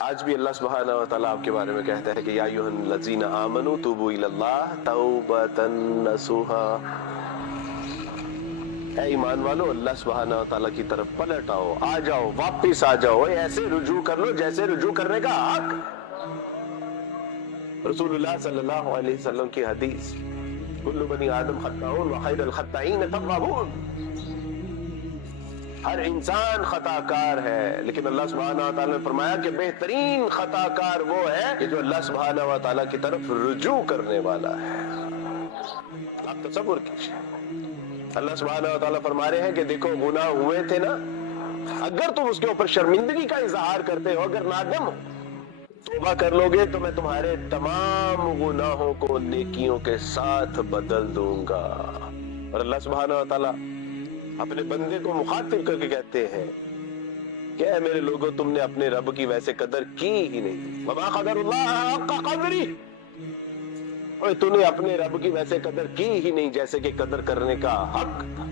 آج بھی اللہ سبحانہ و تعالیٰ آپ کے بارے میں کہتا ہے کہ یا ایھا الذین آمنوا توبوا الی اللہ توبۃ نصوحا، اے ایمان والو اللہ سبحانہ و تعالیٰ کی طرف پلٹ آؤ، آ جاؤ، واپس آ جاؤ، ایسے رجوع کر لو جیسے رجوع کرنے کا حق۔ رسول اللہ صلی اللہ علیہ وسلم کی حدیث، کل بنی آدم خطاؤن وخیر الخطائین التوابون، ہر انسان خطا کار ہے، لیکن اللہ سبحانہ و تعالیٰ نے فرمایا کہ بہترین خطا کار وہ ہے کہ جو اللہ سبحانہ و تعالیٰ کی طرف رجوع کرنے والا ہے۔ آپ تصور کیجئے، اللہ سبحانہ و تعالیٰ فرما رہے ہیں کہ دیکھو گناہ ہوئے تھے نا، اگر تم اس کے اوپر شرمندگی کا اظہار کرتے ہو، اگر نادم ہو، توبہ کر لو گے تو میں تمہارے تمام گناہوں کو نیکیوں کے ساتھ بدل دوں گا۔ اور اللہ سبحانہ و تعالیٰ اپنے بندے کو مخاطب کر کے کہتے ہیں کہ اے میرے لوگوں، تم نے اپنے رب کی ویسے قدر کی ہی نہیں، وما قدر اللہ حق قدری، اور تو نے اپنے رب کی ویسے قدر کی ہی نہیں جیسے کہ قدر کرنے کا حق تھا۔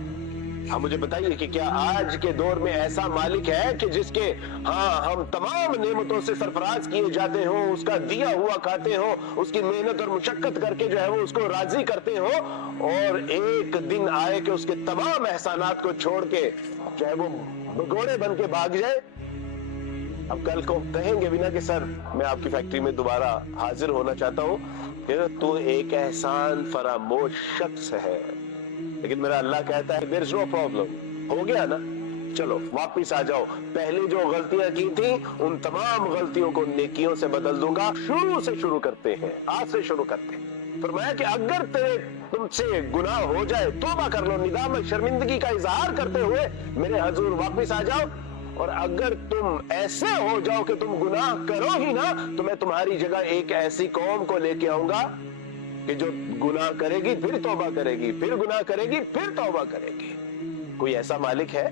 ہاں مجھے بتائیے کہ کیا آج کے دور میں ایسا مالک ہے کہ جس کے ہم تمام نعمتوں سے سرفراز کیے جاتے ہوں، اس کا دیا ہوا کھاتے ہوں، اس کی محنت اور مشقت کر کے جو ہے وہ اس کو راضی کرتے ہو، اور ایک دن آئے کہ اس کے تمام احسانات کو چھوڑ کے جو ہے وہ بگوڑے بن کے بھاگ جائے؟ اب کل کو کہیں گے بھی نا کہ سر میں آپ کی فیکٹری میں دوبارہ حاضر ہونا چاہتا ہوں، کہ تو ایک احسان فراموش شخص ہے، لیکن میرا اللہ کہتا ہے there is no problem، ہو گیا نا، چلو واپس آ جاؤ، پہلے جو غلطیاں کی تھیں ان تمام غلطیوں کو نیکیوں سے بدل دوں گا۔ شروع سے شروع کرتے ہیں، آج سے شروع کرتے ہیں۔ فرمایا کہ اگر تم سے گناہ ہو جائے، توبہ کر لو، ندامت شرمندگی کا اظہار کرتے ہوئے میرے حضور واپس آ جاؤ، اور اگر تم ایسے ہو جاؤ کہ تم گناہ کرو ہی نا، تو میں تمہاری جگہ ایک ایسی قوم کو لے کے آؤں گا کہ جو گناہ کرے گی پھر توبہ کرے گی، پھر گناہ کرے گی پھر توبہ کرے گی۔ کوئی ایسا مالک ہے